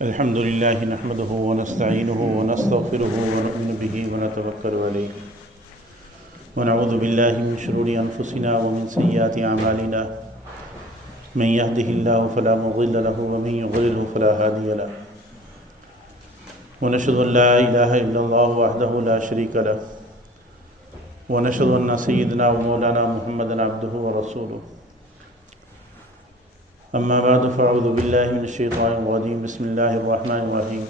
الحمد لله نحمده ونستعينه ونستغفره ونؤمن به ونتوكل عليه ونعوذ بالله من شرور أنفسنا ومن سيئات أعمالنا من يهده الله فلا مضل له ومن يضلل فلا هادي له ونشهد أن لا إله إلا الله وحده لا شريك له ونشهد أن سيدنا ومولانا محمدا عبده ورسوله أما بعد فأعوذ بالله من الشيطان الرجيم بسم الله الرحمن الرحيم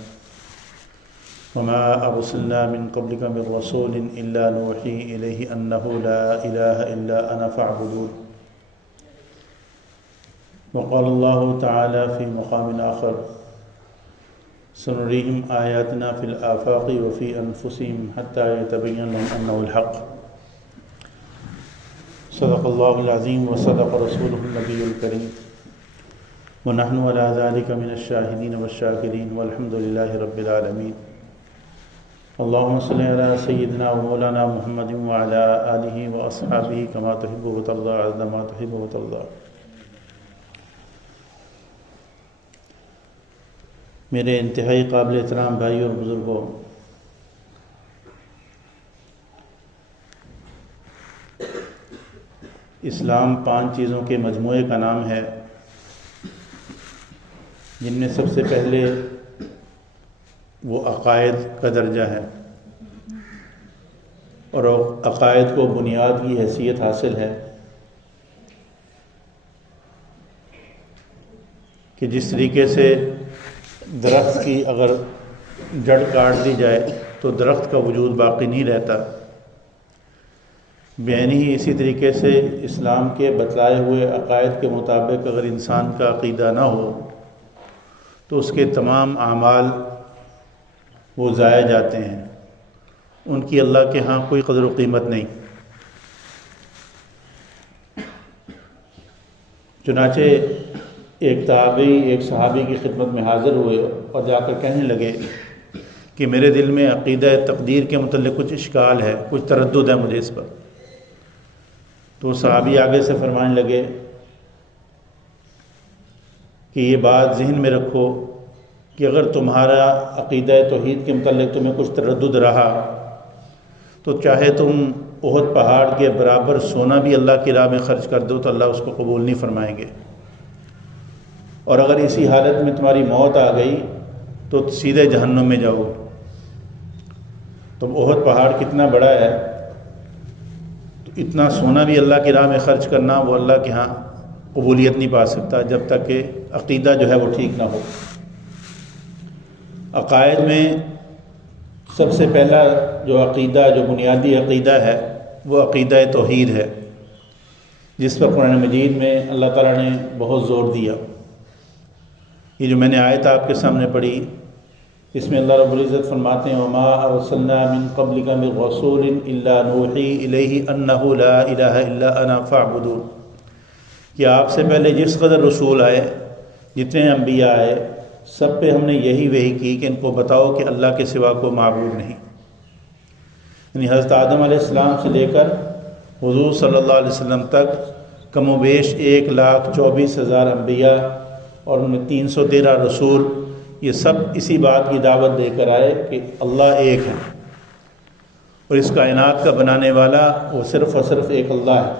وما أرسلنا من قبلك من رسول إلا نوحي إليه أنه لا إله إلا أنا فاعبدون وقال الله تعالى في مقام آخر سنريهم آياتنا في الآفاق وفي أنفسهم حتى يتبين لهم أنه الحق صدق الله العظيم وصدق رسوله النبي الكريم ونحن على ذلك من الشاهدين والشاكرين والحمد لله رب العالمين اللهم صل على سيدنا ومولانا محمد وعلى آله وأصحابه كما تحب وترضى عدد ما تحب وترضى۔ میرے انتہائی قابل احترام بھائی اور بزرگوں، اسلام 5 چیزوں کے مجموعے کا نام ہے، جن میں سب سے پہلے وہ عقائد کا درجہ ہے، اور عقائد کو بنیاد کی حیثیت حاصل ہے کہ جس طریقے سے درخت کی اگر جڑ کاٹ دی جائے تو درخت کا وجود باقی نہیں رہتا، بعینی ہی اسی طریقے سے اسلام کے بتلائے ہوئے عقائد کے مطابق اگر انسان کا عقیدہ نہ ہو تو اس کے تمام اعمال وہ ضائع جاتے ہیں، ان کی اللہ کے ہاں کوئی قدر و قیمت نہیں۔ چنانچہ ایک تابعی ایک صحابی کی خدمت میں حاضر ہوئے اور جا کر کہنے لگے کہ میرے دل میں عقیدہ تقدیر کے متعلق کچھ اشکال ہے، کچھ تردد ہے مجھے اس پر۔ تو صحابی آگے سے فرمانے لگے کہ یہ بات ذہن میں رکھو کہ اگر تمہارا عقیدہ توحید کے متعلق تمہیں کچھ تردد رہا تو چاہے تم احد پہاڑ کے برابر سونا بھی اللہ کی راہ میں خرچ کر دو تو اللہ اس کو قبول نہیں فرمائیں گے، اور اگر اسی حالت میں تمہاری موت آ گئی تو سیدھے جہنم میں جاؤ گے۔ تو احد پہاڑ کتنا بڑا ہے، تو اتنا سونا بھی اللہ کی راہ میں خرچ کرنا وہ اللہ کے ہاں قبولیت نہیں پا سکتا جب تک کہ عقیدہ جو ہے وہ ٹھیک نہ ہو۔ عقائد میں سب سے پہلا جو عقیدہ، جو بنیادی عقیدہ ہے وہ عقیدہ توحید ہے، جس پر قرآن مجید میں اللہ تعالیٰ نے بہت زور دیا۔ یہ جو میں نے آیت آپ کے سامنے پڑھی، اس میں اللہ رب العزت فرماتے ہیں وَمَا أَرْسَلْنَا مِن قَبْلِكَ مِن رَّسُولٍ إِلَّا نُوحِي إِلَيْهِ أَنَّهُ لَا إِلَٰهَ إِلَّا أَنَا فَاعْبُدُونِ، کہ آپ سے پہلے جس قدر رسول آئے، جتنے انبیاء آئے، سب پہ ہم نے یہی وحی کی کہ ان کو بتاؤ کہ اللہ کے سوا کوئی معبود نہیں۔ یعنی حضرت آدم علیہ السلام سے لے کر حضور صلی اللہ علیہ وسلم تک کم و بیش 1,24,000 انبیاء اور ان میں 313 رسول، یہ سب اسی بات کی دعوت دے کر آئے کہ اللہ ایک ہے، اور اس کائنات کا بنانے والا وہ صرف اور صرف ایک اللہ ہے،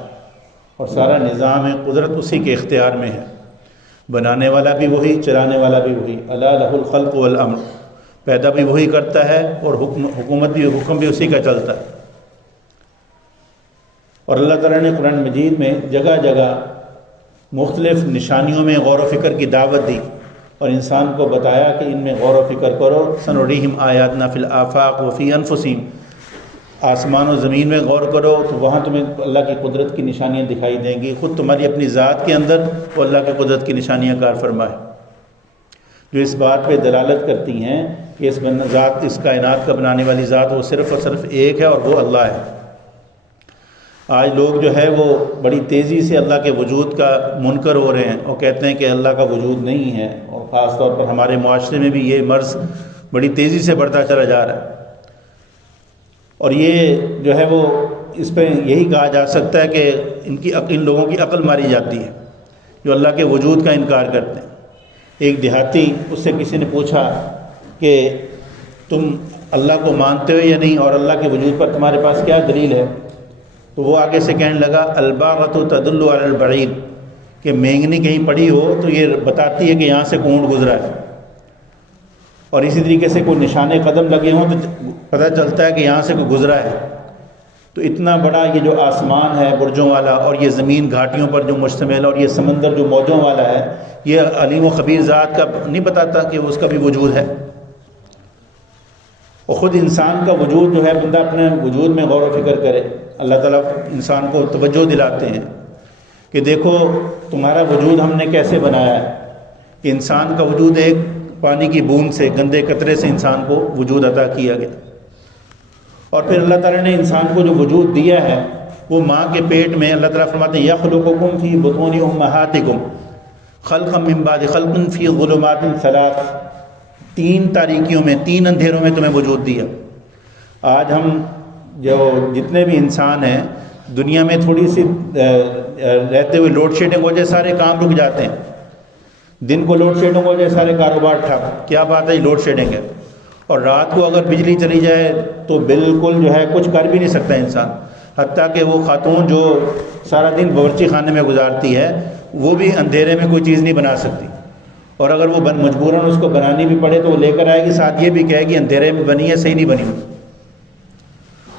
اور سارا نظام قدرت اسی کے اختیار میں ہے، بنانے والا بھی وہی، چلانے والا بھی وہی، الا لہ الخلق والامر، پیدا بھی وہی کرتا ہے اور حکومت بھی، حکم بھی اسی کا چلتا ہے۔ اور اللہ تعالیٰ نے قرآن مجید میں جگہ جگہ مختلف نشانیوں میں غور و فکر کی دعوت دی اور انسان کو بتایا کہ ان میں غور و فکر کرو، سنریہم آیاتنا فی الآفاق وفی انفسہم، آسمان و زمین میں غور کرو تو وہاں تمہیں اللہ کی قدرت کی نشانیاں دکھائی دیں گی، خود تمہاری اپنی ذات کے اندر وہ اللہ کی قدرت کی نشانیاں کار فرمائے، جو اس بات پہ دلالت کرتی ہیں کہ اس کائنات کا بنانے والی ذات وہ صرف اور صرف ایک ہے اور وہ اللہ ہے۔ آج لوگ جو ہے وہ بڑی تیزی سے اللہ کے وجود کا منکر ہو رہے ہیں اور کہتے ہیں کہ اللہ کا وجود نہیں ہے، اور خاص طور پر ہمارے معاشرے میں بھی یہ مرض بڑی تیزی سے بڑھتا چلا جا رہا ہے، اور یہ جو ہے وہ اس پہ یہی کہا جا سکتا ہے کہ ان لوگوں کی عقل ماری جاتی ہے جو اللہ کے وجود کا انکار کرتے ہیں۔ ایک دیہاتی، اس سے کسی نے پوچھا کہ تم اللہ کو مانتے ہو یا نہیں، اور اللہ کے وجود پر تمہارے پاس کیا دلیل ہے؟ تو وہ آگے سے کہنے لگا الباغۃ تدل علی البعید، کہ مینگنی کہیں پڑی ہو تو یہ بتاتی ہے کہ یہاں سے اونٹ گزرا ہے، اور اسی طریقے سے کوئی نشانے قدم لگے ہوں تو پتہ چلتا ہے کہ یہاں سے کوئی گزرا ہے۔ تو اتنا بڑا یہ جو آسمان ہے برجوں والا، اور یہ زمین گھاٹیوں پر جو مشتمل، اور یہ سمندر جو موجوں والا ہے، یہ علیم و خبیر ذات کا نہیں بتاتا کہ اس کا بھی وجود ہے؟ اور خود انسان کا وجود جو ہے، بندہ اپنے وجود میں غور و فکر کرے، اللہ تعالیٰ انسان کو توجہ دلاتے ہیں کہ دیکھو تمہارا وجود ہم نے کیسے بنایا ہے، کہ انسان کا وجود ایک پانی کی بوند سے، گندے قطرے سے انسان کو وجود عطا کیا گیا، اور پھر اللہ تعالیٰ نے انسان کو جو وجود دیا ہے وہ ماں کے پیٹ میں، اللہ تعالیٰ فرماتے ہیں یخلقکم فی بطون امہاتکم خلقا من بعد خلق فی ظلمات ثلاث، 3 تاریکیوں میں، 3 اندھیروں میں تمہیں وجود دیا۔ آج ہم جو جتنے بھی انسان ہیں دنیا میں، تھوڑی سی رہتے ہوئے لوڈ شیڈنگ ہو جائے سارے کام رک جاتے ہیں، دن کو لوڈ شیڈنگ ہو جائے سارے کاروبار ٹھپ، کیا بات ہے، لوڈ شیڈنگ ہے، اور رات کو اگر بجلی چلی جائے تو بالکل جو ہے کچھ کر بھی نہیں سکتا انسان، حتیٰ کہ وہ خاتون جو سارا دن باورچی خانے میں گزارتی ہے وہ بھی اندھیرے میں کوئی چیز نہیں بنا سکتی، اور اگر وہ مجبوراً اس کو بنانی بھی پڑے تو وہ لے کر آئے گی، ساتھ یہ بھی کہے گی اندھیرے میں بنی ہے، صحیح نہیں بنی۔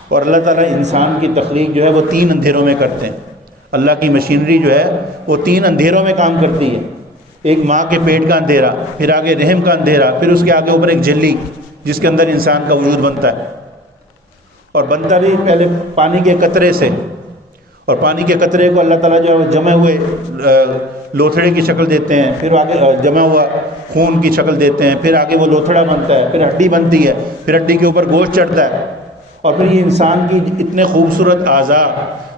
اور اللہ تعالیٰ انسان کی تخلیق جو ہے وہ 3 اندھیروں میں کرتے ہیں، اللہ کی مشینری جو ہے وہ 3 اندھیروں میں کام کرتی ہے، ایک ماں کے پیٹ کا اندھیرا، پھر آگے رحم کا اندھیرا، پھر اس کے آگے اوپر ایک جھلی جس کے اندر انسان کا وجود بنتا ہے، اور بنتا بھی پہلے پانی کے قطرے سے، اور پانی کے قطرے کو اللہ تعالیٰ جو ہے جمع ہوئے لوتھڑے کی شکل دیتے ہیں، پھر آگے جمع ہوا خون کی شکل دیتے ہیں، پھر آگے وہ لوتھڑا بنتا ہے، پھر ہڈی بنتی ہے، پھر ہڈی کے اوپر گوشت چڑھتا ہے، اور پھر یہ انسان کی اتنے خوبصورت اعضاء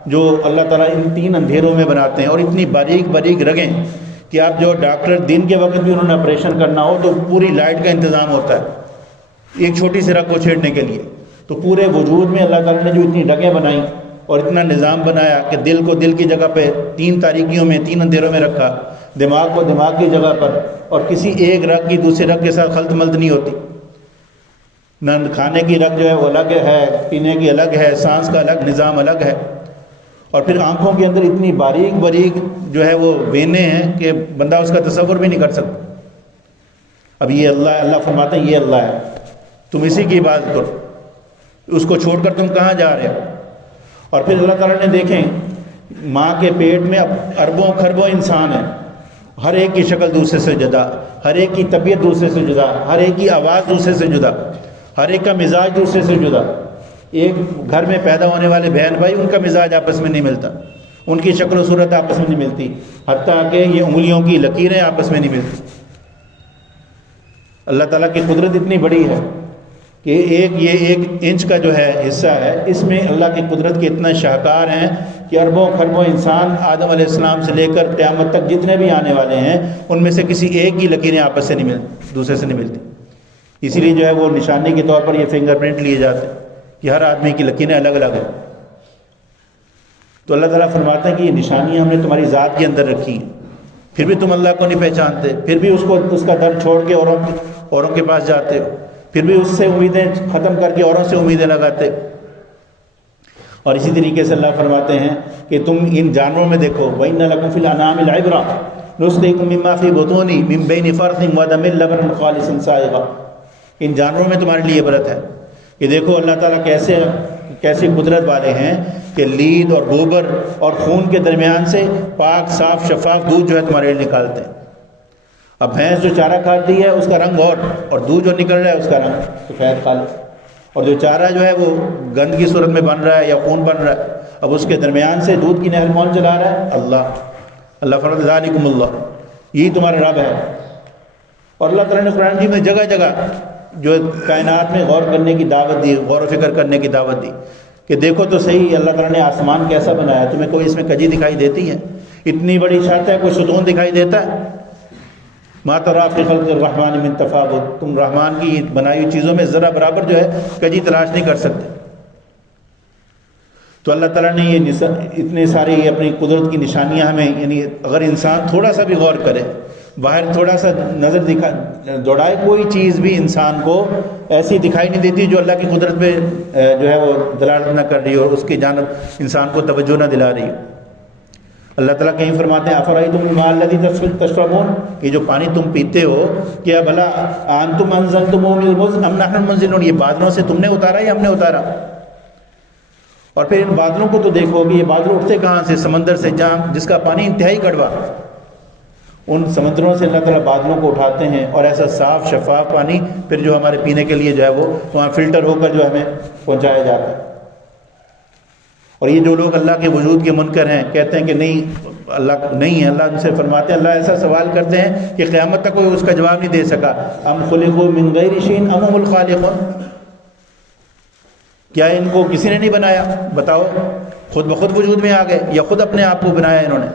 جو اللہ تعالیٰ ان 3 اندھیروں میں بناتے ہیں، اور اتنی باریک باریک رگیں کہ آپ جو ڈاکٹر دن کے وقت بھی انہوں نے آپریشن کرنا ہو تو پوری لائٹ کا انتظام ہوتا ہے ایک چھوٹی سی رگ کو چھیڑنے کے لیے۔ تو پورے وجود میں اللہ تعالیٰ نے جو اتنی رگیں بنائیں اور اتنا نظام بنایا کہ دل کو دل کی جگہ پہ 3 تاریکیوں میں، 3 اندھیروں میں رکھا، دماغ کو دماغ کی جگہ پر، اور کسی ایک رگ کی دوسرے رگ کے ساتھ خلط ملط نہیں ہوتی، نہ کھانے کی رگ جو ہے وہ الگ ہے، پینے کی الگ ہے، سانس کا الگ نظام الگ ہے، اور پھر آنکھوں کے اندر اتنی باریک باریک جو ہے وہ وینے ہیں کہ بندہ اس کا تصور بھی نہیں کر سکتا۔ اب یہ اللہ فرماتے ہیں یہ اللہ ہے، تم اسی کی عبادت کرو، اس کو چھوڑ کر تم کہاں جا رہے ہو؟ اور پھر اللہ تعالیٰ نے دیکھیں ماں کے پیٹ میں اب اربوں خربوں انسان ہیں، ہر ایک کی شکل دوسرے سے جدا، ہر ایک کی طبیعت دوسرے سے جدا، ہر ایک کی آواز دوسرے سے جدا، ہر ایک کا مزاج دوسرے سے جدا۔ ایک گھر میں پیدا ہونے والے بہن بھائی، ان کا مزاج آپس میں نہیں ملتا، ان کی شکل و صورت آپس میں نہیں ملتی، حتیٰ کہ یہ انگلیوں کی لکیریں آپس میں نہیں ملتی۔ اللہ تعالیٰ کی قدرت اتنی بڑی ہے کہ یہ 1 انچ کا جو ہے حصہ ہے، اس میں اللہ کی قدرت کے اتنا شاہکار ہیں کہ اربوں خربوں انسان آدم علیہ السلام سے لے کر قیامت تک جتنے بھی آنے والے ہیں ان میں سے کسی ایک کی لکیریں آپس سے نہیں ملتی، دوسرے سے نہیں ملتی۔ اسی لیے جو ہے وہ نشانی کے طور پر یہ فنگر پرنٹ لیے جاتے ہیں کہ ہر آدمی کی لکیریں الگ الگ ہیں۔ تو اللہ تعالیٰ فرماتے ہیں کہ یہ نشانیاں ہم نے تمہاری ذات کے اندر رکھی ہیں، پھر بھی تم اللہ کو نہیں پہچانتے، پھر بھی اس کا در چھوڑ کے اوروں کے پاس جاتے ہو، پھر بھی اس سے امیدیں ختم کر کے اوروں سے امیدیں لگاتے۔ اور اسی طریقے سے اللہ فرماتے ہیں کہ تم ان جانوروں میں دیکھو وَإِنَّ لَكُمْ فِي الْأَنْعَامِ لَعِبْرَةً نُسْقِيكُم مِّمَّا فِي بُطُونِ مِن بَيْنِ فَرْثٍ وَدَمٍ لَبَنًا خَالِصًا سَائِغًا۔ ان جانوروں میں تمہارے لیے عبرت ہے کہ دیکھو اللہ تعالیٰ کیسی قدرت والے ہیں کہ لید اور گوبر اور خون کے درمیان سے پاک صاف شفاف دودھ جو ہے تمہارے لیے نکالتے ہیں۔ اب بھینس جو چارہ کھاتی ہے اس کا رنگ اور دودھ جو نکل رہا ہے اس کا رنگ سفید کالا، اور جو چارہ جو ہے وہ گند کی صورت میں بن رہا ہے یا خون بن رہا ہے، اب اس کے درمیان سے دودھ کی نہر کون چلا رہا ہے؟ اللہ فرماتا ہے ذالکم اللہ، یہی تمہارا رب ہے۔ اور اللہ تعالیٰ نے قرآن مجید میں جگہ جگہ جو کائنات میں غور کرنے کی دعوت دی، غور و فکر کرنے کی دعوت دی کہ دیکھو تو صحیح اللہ تعالیٰ نے آسمان کیسا بنایا، تمہیں کوئی اس میں کجی دکھائی دیتی ہے؟ اتنی بڑی چھت ہے، کوئی ستون دکھائی دیتا ہے؟ ما تری فی خلق الرحمن من تفاوت، تم رحمان کی بنائی ہوئی چیزوں میں ذرا برابر جو ہے کجی تلاش نہیں کر سکتے۔ تو اللہ تعالیٰ نے یہ اتنے ساری اپنی قدرت کی نشانیاں ہمیں، یعنی اگر انسان تھوڑا سا بھی غور کرے، باہر تھوڑا سا نظر دوڑائے، کوئی چیز بھی انسان کو ایسی دکھائی نہیں دیتی جو اللہ کی قدرت پہ جو ہے وہ دلالت نہ کر رہی ہو، اس کی جانب انسان کو توجہ نہ دلا رہی ہو۔ اللہ تعالیٰ کہیں فرماتے ہیں افرأیتم الماء الذی تشربون، یہ جو پانی تم پیتے ہو کیا بھلا انتم انزلتموہ من المزن ام نحن المنزلون، یہ بادلوں سے تم نے اتارا یا ہم نے اتارا؟ اور پھر ان بادلوں کو تو دیکھو کہ یہ بادل اٹھتے کہاں سے؟ سمندر سے، جہاں جس کا پانی انتہائی کڑوا، ان سمندروں سے اللہ تعالیٰ بادلوں کو اٹھاتے ہیں اور ایسا صاف شفاف پانی پھر جو ہمارے پینے کے لیے جو ہے وہ وہاں فلٹر ہو کر جو ہمیں پہنچایا جاتا ہے۔ اور یہ جو لوگ اللہ کے وجود کے منکر ہیں، کہتے ہیں کہ نہیں اللہ نہیں ہے، اللہ ان سے فرماتے ہیں، اللہ ایسا سوال کرتے ہیں کہ قیامت تک کوئی اس کا جواب نہیں دے سکا، ام خلقوا من غیر شیء ام هم الخالقون، کیا ان کو کسی نے نہیں بنایا؟ بتاؤ، خود بخود وجود میں آ گئے یا خود اپنے آپ کو بنایا انہوں نے؟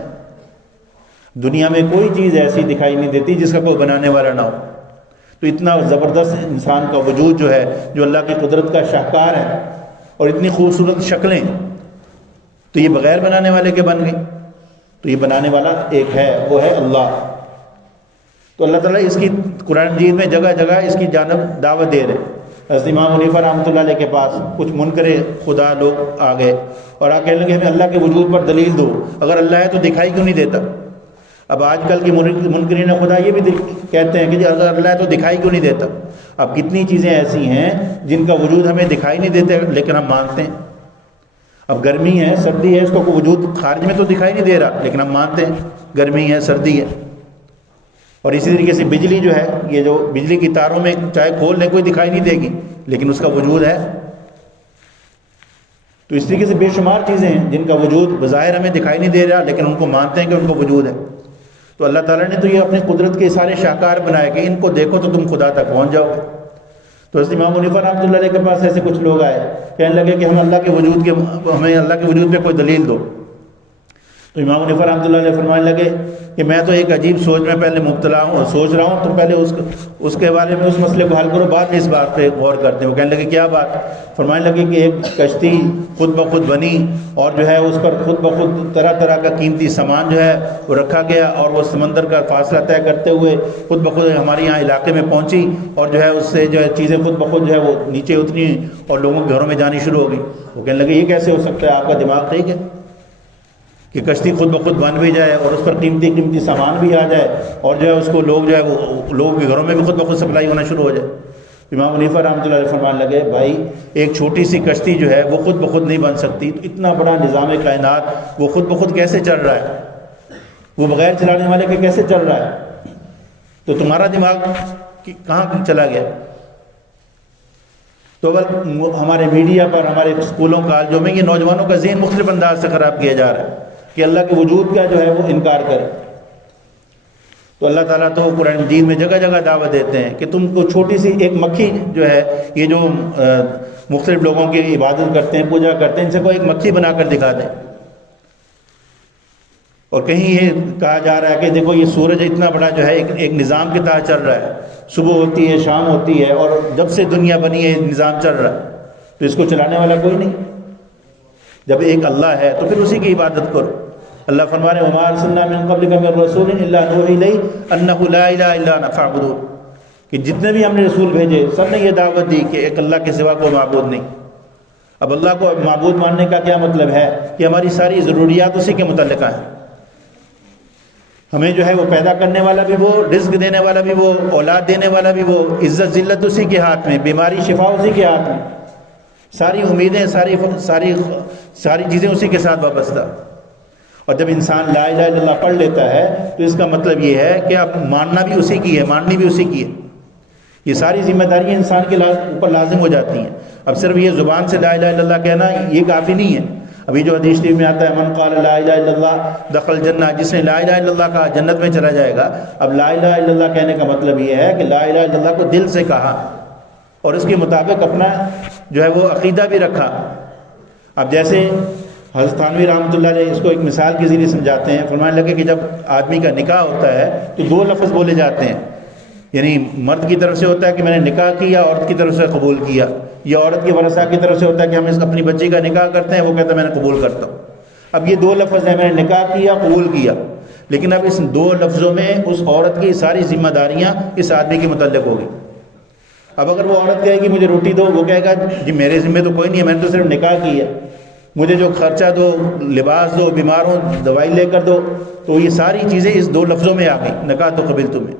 دنیا میں کوئی چیز ایسی دکھائی نہیں دیتی جس کا کوئی بنانے والا نہ ہو۔ تو اتنا زبردست انسان کا وجود جو ہے، جو اللہ کی قدرت کا شاہکار ہے، اور اتنی خوبصورت شکلیں، تو یہ بغیر بنانے والے کے بن گئی؟ تو یہ بنانے والا ایک ہے، وہ ہے اللہ۔ تو اللہ تعالیٰ اس کی قرآن مجید میں جگہ جگہ اس کی جانب دعوت دے رہے۔ حضرت امام حنیفہ رحمۃ اللہ علیہ کے پاس کچھ منکر خدا لوگ آ گئے اور آ کہنے لگے ہمیں اللہ کے وجود پر دلیل دو، اگر اللہ ہے تو دکھائی کیوں نہیں دیتا؟ اب آج کل کے منکرین خدا یہ بھی کہتے ہیں کہ جی اگر اللہ ہے تو دکھائی کیوں نہیں دیتا؟ اب کتنی چیزیں ایسی ہیں جن کا وجود ہمیں دکھائی نہیں دیتے لیکن ہم مانتے ہیں۔ اب گرمی ہے، سردی ہے، اس کو کوئی وجود خارج میں تو دکھائی نہیں دے رہا لیکن ہم مانتے ہیں گرمی ہے، سردی ہے۔ اور اسی طریقے سے بجلی جو ہے، یہ جو بجلی کی تاروں میں چاہے کھول لیں کوئی دکھائی نہیں دے گی لیکن اس کا وجود ہے۔ تو اس طریقے سے بے شمار چیزیں ہیں جن کا وجود بظاہر ہمیں دکھائی نہیں دے رہا لیکن ان کو مانتے ہیں کہ ان کا وجود ہے۔ تو اللہ تعالیٰ نے تو یہ اپنی قدرت کے سارے شاہکار بنائے کہ ان کو دیکھو تو تم خدا تک پہنچ جاؤ گے۔ تو حضرت امام حنیفہ رحمۃ اللہ علیہ کے پاس ایسے کچھ لوگ آئے، کہنے لگے کہ ہمیں اللہ کے وجود پہ کوئی دلیل دو۔ تو امام حنیفہ رحمۃ اللہ علیہ فرمانے لگے کہ میں تو ایک عجیب سوچ میں پہلے مبتلا ہوں، سوچ رہا ہوں، تم پہلے اس کے بارے میں اس مسئلے کو حل کرو، بعد میں اس بات پہ غور کرتے ہیں۔ وہ کہنے لگے کیا بات؟ فرمانے لگے کہ ایک کشتی خود بخود بنی اور جو ہے اس پر خود بخود طرح طرح کا قیمتی سامان جو ہے وہ رکھا گیا اور وہ سمندر کا فاصلہ طے کرتے ہوئے خود بخود ہمارے یہاں علاقے میں پہنچی اور جو ہے اس سے جو ہے چیزیں خود بخود جو ہے وہ نیچے اتری اور لوگوں کے گھروں میں جانی شروع ہو گئی۔ وہ کہنے لگے یہ کیسے ہو سکتا ہے؟ آپ کا دماغ ٹھیک ہے کہ کشتی خود بخود بن بھی جائے اور اس پر قیمتی سامان بھی آ جائے اور جو ہے اس کو لوگ جو ہے وہ لوگوں کے گھروں میں بھی خود بخود سپلائی ہونا شروع ہو جائے؟ امام حنیفہ رحمۃ اللہ علیہ فرمانے لگے بھائی ایک چھوٹی سی کشتی جو ہے وہ خود بخود نہیں بن سکتی، تو اتنا بڑا نظام کائنات وہ خود بخود کیسے چل رہا ہے؟ وہ بغیر چلانے والے کے کیسے چل رہا ہے؟ تو تمہارا دماغ کہاں چلا گیا؟ تو ہمارے میڈیا پر، ہمارے اسکولوں کالجوں میں یہ نوجوانوں کا ذہن مختلف انداز سے خراب کیا جا رہا ہے کہ اللہ کے وجود کا جو ہے وہ انکار کرے۔ تو اللہ تعالیٰ تو قرآن مجید میں جگہ جگہ دعوت دیتے ہیں کہ تم کو چھوٹی سی ایک مکھی جو ہے، یہ جو مختلف لوگوں کی عبادت کرتے ہیں، پوجا کرتے ہیں، ان سے کوئی ایک مکھی بنا کر دکھا دیں۔ اور کہیں یہ کہا جا رہا ہے کہ دیکھو یہ سورج اتنا بڑا جو ہے ایک نظام کے تحت چل رہا ہے، صبح ہوتی ہے، شام ہوتی ہے، اور جب سے دنیا بنی ہے نظام چل رہا ہے، تو اس کو چلانے والا کوئی نہیں۔ جب ایک اللہ ہے تو پھر اسی کی عبادت کرو۔ اللہ فرما رہے وما ارسلنا من قبلک من رسول الا نوحی الیہ انہ لا الہ الا انا فاعبدون، کہ جتنے بھی ہم نے رسول بھیجے سب نے یہ دعوت دی کہ ایک اللہ کے سوا کوئی معبود نہیں۔ اب اللہ کو معبود ماننے کا کیا مطلب ہے؟ کہ ہماری ساری ضروریات اسی کے متعلقہ ہیں، ہمیں جو ہے وہ پیدا کرنے والا بھی وہ، رزق دینے والا بھی وہ، اولاد دینے والا بھی وہ، عزت ذلت اسی کے ہاتھ میں، بیماری شفا اسی کے ہاتھ میں، ساری امیدیں ساری چیزیں اسی کے ساتھ وابستہ۔ اور جب انسان لا الہ الا اللہ پڑھ لیتا ہے تو اس کا مطلب یہ ہے کہ اب ماننا بھی اسی کی ہے، ماننی بھی اسی کی ہے، یہ ساری ذمہ داریاں انسان کے اوپر لازم ہو جاتی ہیں۔ اب صرف یہ زبان سے لا الہ الا اللہ کہنا یہ کافی نہیں ہے۔ ابھی جو حدیث شریف میں آتا ہے من قال لا الہ الا اللہ دخل جنہ، جس نے لا الہ الا اللہ کہا جنت میں چلا جائے گا۔ اب لا الہ الا اللہ کہنے کا مطلب یہ ہے کہ لا الہ الا اللہ کو دل سے کہا اور اس کے مطابق اپنا جو ہے وہ عقیدہ بھی رکھا۔ اب جیسے حضرت تھانوی رحمۃ اللہ علیہ اس کو ایک مثال کے ذریعے سمجھاتے ہیں، فرمانے لگے کہ جب آدمی کا نکاح ہوتا ہے تو دو لفظ بولے جاتے ہیں، یعنی مرد کی طرف سے ہوتا ہے کہ میں نے نکاح کیا، عورت کی طرف سے قبول کیا، یا عورت کے ورثاء کی طرف سے ہوتا ہے کہ ہم اپنی بچی کا نکاح کرتے ہیں، وہ کہتا ہے میں نے قبول کرتا ہوں۔ اب یہ دو لفظ ہیں، میں نے نکاح کیا، قبول کیا، لیکن اب اس 2 لفظوں میں اس عورت کی ساری ذمہ داریاں اس آدمی کے متعلق ہوگی. اب اگر وہ عورت کہے گی مجھے روٹی دو، وہ کہے گا جی میرے ذمہ تو کوئی نہیں ہے، میں نے تو صرف نکاح کی ہے، مجھے جو خرچہ دو، لباس دو، بیمار ہوں دوائی لے کر دو. تو یہ ساری چیزیں اس 2 لفظوں میں آ گئی، نکاح تو قبلت میں.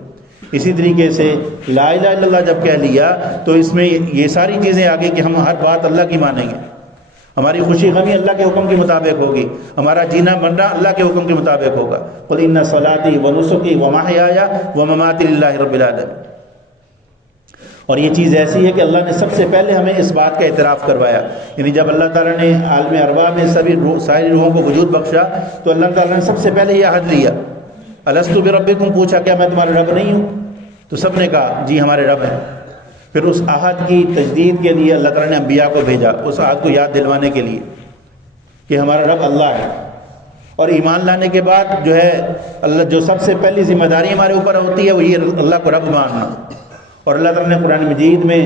اسی طریقے سے لا الہ الا اللہ جب کہہ لیا تو اس میں یہ ساری چیزیں آ گئی کہ ہم ہر بات اللہ کی مانیں گے، ہماری خوشی غمی اللہ کے حکم کے مطابق ہوگی، ہمارا جینا مرنا اللہ کے حکم کے مطابق ہوگا. قل ان صلاتی و نسکی و محیای و مماتی للہ رب العالمین. اور یہ چیز ایسی ہے کہ اللہ نے سب سے پہلے ہمیں اس بات کا اعتراف کروایا. یعنی جب اللہ تعالیٰ نے عالم ارواح میں ساری روحوں کو وجود بخشا تو اللہ تعالیٰ نے سب سے پہلے یہ عہد لیا. الستو بربکم، پوچھا کیا میں تمہارا رب نہیں ہوں؟ تو سب نے کہا جی ہمارے رب ہیں. پھر اس عہد کی تجدید کے لیے اللہ تعالیٰ نے انبیاء کو بھیجا اس عہد کو یاد دلوانے کے لیے کہ ہمارا رب اللہ ہے. اور ایمان لانے کے بعد جو ہے اللہ جو سب سے پہلی ذمہ داری ہمارے اوپر ہوتی ہے وہ یہ اللہ کو رب ماننا. اور اللہ تعالیٰ نے قرآن مجید میں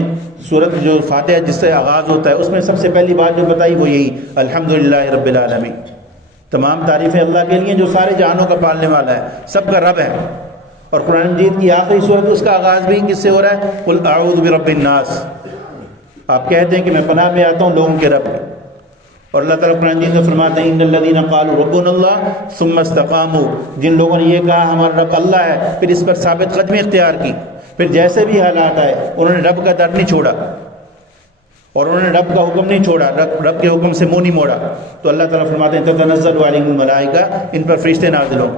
سورت جو فاتحہ جس سے آغاز ہوتا ہے اس میں سب سے پہلی بات جو بتائی وہ یہی الحمدللہ رب العالمین. تمام تعریفیں اللہ کے لیے جو سارے جہانوں کا پالنے والا ہے، سب کا رب ہے. اور قرآن مجید کی آخری سورت اس کا آغاز بھی کس سے ہو رہا ہے؟ قل اعوذ برب الناس. آپ کہتے ہیں کہ میں پناہ میں آتا ہوں لوگوں کے رب کے. اور اللہ تعالیٰ قرآن مجید میں فرماتے ہیں ان الذین قالوا ربنا اللہ ثم استقاموا، جن لوگوں نے یہ کہا ہمارا رب اللہ ہے پھر اس پر ثابت قدمی اختیار کی، پھر جیسے بھی حالات آئے انہوں نے رب کا در نہیں چھوڑا اور انہوں نے رب کا حکم نہیں چھوڑا، رب کے حکم سے منہ نہیں موڑا. تو اللہ تعالیٰ فرماتے ہیں تتنزل علیہم الملائکہ، ان پر فرشتے نازل ہوں.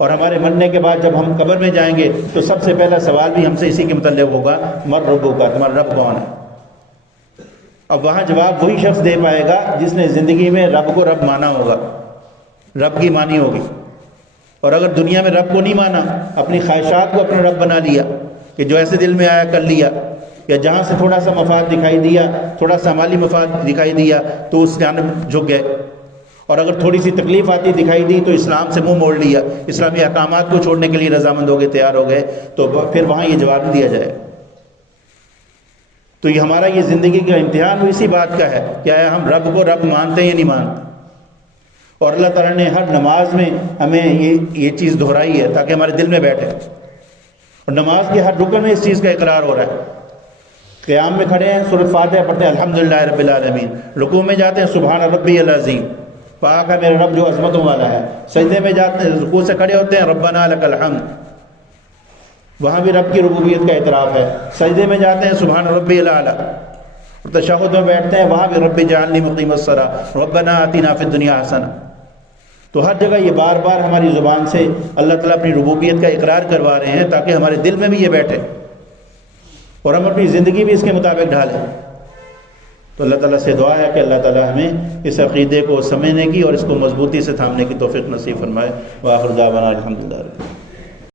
اور ہمارے مرنے کے بعد جب ہم قبر میں جائیں گے تو سب سے پہلا سوال بھی ہم سے اسی کے متعلق ہوگا، من ربک، تمہارا رب کون ہے؟ اب وہاں جواب وہی شخص دے پائے گا جس نے زندگی میں رب کو رب مانا ہوگا، رب کی مانی ہوگی. اور اگر دنیا میں رب کو نہیں مانا، اپنی خواہشات کو اپنا رب بنا لیا کہ جو ایسے دل میں آیا کر لیا، یا جہاں سے تھوڑا سا مفاد دکھائی دیا، تھوڑا سا مالی مفاد دکھائی دیا تو اس جانب جھک گئے. اور اگر تھوڑی سی تکلیف آتی دکھائی دی تو اسلام سے منہ موڑ لیا، اسلامی احکامات کو چھوڑنے کے لیے رضامند ہو گئے، تیار ہو گئے. تو پھر وہاں یہ جواب نہیں دیا جائے. تو یہ ہمارا یہ زندگی کا امتحان اسی بات کا ہے کہ آیا ہم رب کو رب مانتے ہیں یا نہیں مانتے. اور اللہ تعالیٰ نے ہر نماز میں ہمیں یہ چیز دہرائی ہے تاکہ ہمارے دل میں بیٹھے. اور نماز کے ہر رکن میں اس چیز کا اقرار ہو رہا ہے. قیام میں کھڑے ہیں سورۃ فاتحہ پڑھتے ہیں الحمدللہ رب العالمین، رکوع میں جاتے ہیں سبحان ربی العظیم، پاک ہے میرا رب جو عظمتوں والا ہے. سجدے میں جاتے ہیں، رکوع سے کھڑے ہوتے ہیں ربنا لک الحمد، وہاں بھی رب کی ربوبیت کا اعتراف ہے. سجدے میں جاتے ہیں سبحان ربی الاعلیٰ. اور تشہد میں بیٹھتے ہیں وہاں بھی رب جعلنی مقیم الصلاۃ ربنا آتنا فی الدنیا حسنہ. تو ہر جگہ یہ بار بار ہماری زبان سے اللہ تعالیٰ اپنی ربوبیت کا اقرار کروا رہے ہیں تاکہ ہمارے دل میں بھی یہ بیٹھے اور ہم اپنی زندگی بھی اس کے مطابق ڈھالیں. تو اللہ تعالیٰ سے دعا ہے کہ اللہ تعالیٰ ہمیں اس عقیدے کو سمجھنے کی اور اس کو مضبوطی سے تھامنے کی توفیق نصیب فرمائے. وآخر دعوانا الحمدللہ.